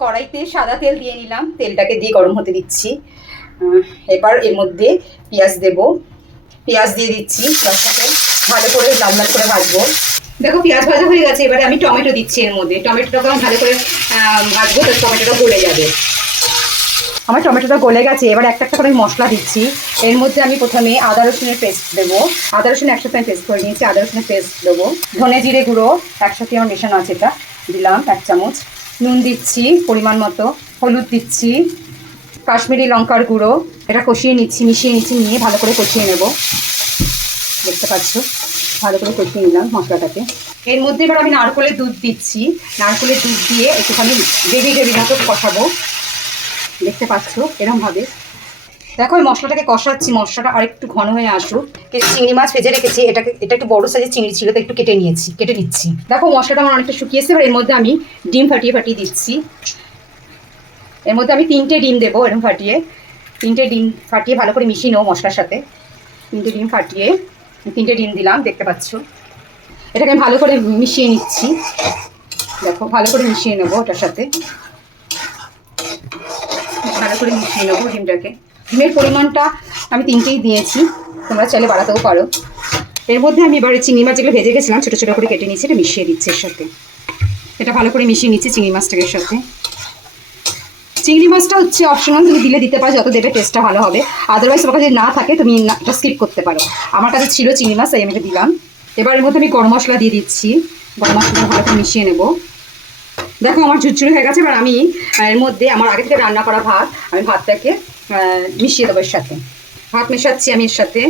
কড়াইতে সাদা তেল দিয়ে নিলাম, তেলটাকে দিয়ে গরম হতে দিচ্ছি। এবার এর মধ্যে পেঁয়াজ দেব, পেঁয়াজ দিয়ে দিচ্ছি, পেঁয়াজটাকে ভালো করে লাল লাল করে ভাজবো। দেখো পেঁয়াজ ভাজা হয়ে গেছে, এবারে আমি টমেটো দিচ্ছি এর মধ্যে। টমেটোটাকে আমি ভালো করে ভাজবো, তো টমেটোটা গলে যাবে। আমার টমেটোটা গলে গেছে, এবার একটা একটা করে মশলা দিচ্ছি। এর মধ্যে আমি প্রথমে আদা রসুনের পেস্ট দেবো। আদা রসুন একসাথে আমি পেস্ট করে নিয়েছি, আদা রসুনের পেস্ট দেবো। ধনে জিরে গুঁড়ো একসাথে আমার মেশানো আছে, এটা দিলাম 1 চামচ। নুন দিচ্ছি পরিমাণ মতো, হলুদ দিচ্ছি, কাশ্মীরি লঙ্কার গুঁড়ো। এটা কষিয়ে নিচ্ছি, মিশিয়ে নিচ্ছি, নিয়ে ভালো করে কষিয়ে নেব। দেখতে পাচ্ছ ভালো করে কষিয়ে নিলাম মশলাটাকে। এর মধ্যে এবার আমি নারকেলের দুধ দিচ্ছি। নারকেলের দুধ দিয়ে একটুখানি গ্রেভি গ্রেভি মতো কষাবো। দেখতে পাচ্ছ এরমভাবে। দেখো এই মশলাটাকে কষাচ্ছি, মশলাটা আরেকটু ঘন হয়ে আসুক। চিংড়ি মাছ ভেজে রেখেছি, এটা একটু বড় সাইজের চিংড়ি ছিল, তো একটু কেটে নিচ্ছি। দেখো মশলাটা আমার অনেকটা শুকিয়েছে, এবার এর মধ্যে আমি ডিম ফাটিয়ে দিচ্ছি। এর মধ্যে আমি 3টে ডিম দেবো, এরকম ফাটিয়ে 3টে ডিম ফাটিয়ে ভালো করে মিশিয়ে নেবো মশলার সাথে। 3টে ডিম ফাটিয়ে 3টে ডিম দিলাম, দেখতে পাচ্ছ। এটাকে আমি ভালো করে মিশিয়ে নিচ্ছি। দেখো ভালো করে মিশিয়ে নেবো ওটার সাথে, ভালো করে মিশিয়ে নেবো ডিমটাকে। ডিমের পরিমাণটা আমি 3টেই দিয়েছি, তোমরা চাইলে বাড়াতেও পারো। এর মধ্যে আমি এবারে চিংড়ি মাছ যেগুলো ভেজে গেছিলাম ছোটো ছোটো করে কেটে নিয়েছি, এটা মিশিয়ে দিচ্ছি এর সাথে। এটা ভালো করে মিশিয়ে নিচ্ছি চিংড়ি মাছটাকে সাথে। চিংড়ি মাছটা হচ্ছে অপশনাল, তুমি দিলে দিতে পারো, যত দেবে টেস্টটা ভালো হবে। আদারওয়াইজ তোমার কাছে না থাকে তুমি এটা স্কিপ করতে পারো। আমার কাছে ছিল চিংড়ি মাছ, তাই আমি এটা দিলাম। এবার এর মধ্যে আমি গরম মশলা দিয়ে দিচ্ছি। গরম মশলাটা ভালো করে মিশিয়ে নেব। দেখো আমার ঝুরঝুরি হয়ে গেছে, এবার আমি এর মধ্যে আমার আগে থেকে রান্না করা ভাত, আমি ভাতটাকে মিশিয়ে দেবো এর সাথে। ভাত মেশাচ্ছি আমি এর সাথে।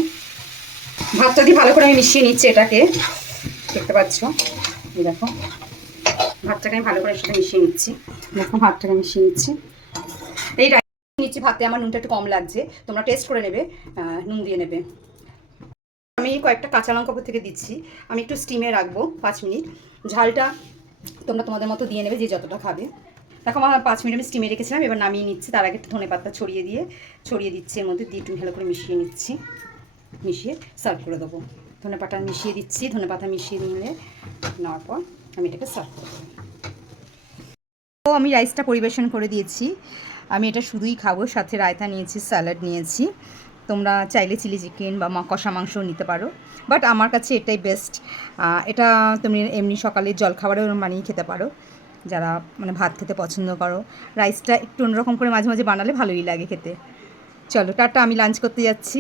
ভাতটা দিয়ে ভালো করে আমি মিশিয়ে নিচ্ছি এটাকে, দেখতে পাচ্ছ। দেখো ভাতটাকে আমি ভালো করে এর সাথে মিশিয়ে নিচ্ছি। দেখো ভাতটাকে মিশিয়ে নিচ্ছি। এই নিচ্ছি ভাতে, আমার নুনটা একটু কম লাগছে, তোমরা টেস্ট করে নেবে, নুন দিয়ে নেবে। আমি কয়েকটা কাঁচা লঙ্কা উপর থেকে দিচ্ছি। আমি একটু স্টিমে রাখবো 5 মিনিট। ঝালটা তোমরা তোমাদের মতো দিয়ে নেবে, যে যতটা খাবে। দেখো আমার 5 মিনিট আমি স্টিমে রেখেছিলাম, এবার নামিয়ে নিচ্ছি। তার আগে ধনে পাতা ছড়িয়ে দিচ্ছি এর মধ্যে, দিয়ে একটু ভালো করে মিশিয়ে নিচ্ছি। মিশিয়ে সার্ভ করে দেবো। ধনে পাতা মিশিয়ে দিচ্ছি, ধনে পাতা মিশিয়ে নিলে নেওয়ার পর আমি এটাকে সার্ভ করে দেবো। তো আমি রাইসটা পরিবেশন করে দিয়েছি। আমি এটা শুধুই খাবো, সাথে রায়তা নিয়েছি, স্যালাড নিয়েছি। তোমরা চাইলে চিলি চিকেন বা কষা মাংসও নিতে পারো, বাট আমার কাছে এটাই বেস্ট। এটা তুমি এমনি সকালে জলখাবারেও বানিয়ে খেতে পারো, যারা মানে ভাত খেতে পছন্দ করো। রাইসটা একটু অন্যরকম করে মাঝে মাঝে বানালে ভালোই লাগে খেতে। চলো টাটা, আমি লাঞ্চ করতে যাচ্ছি।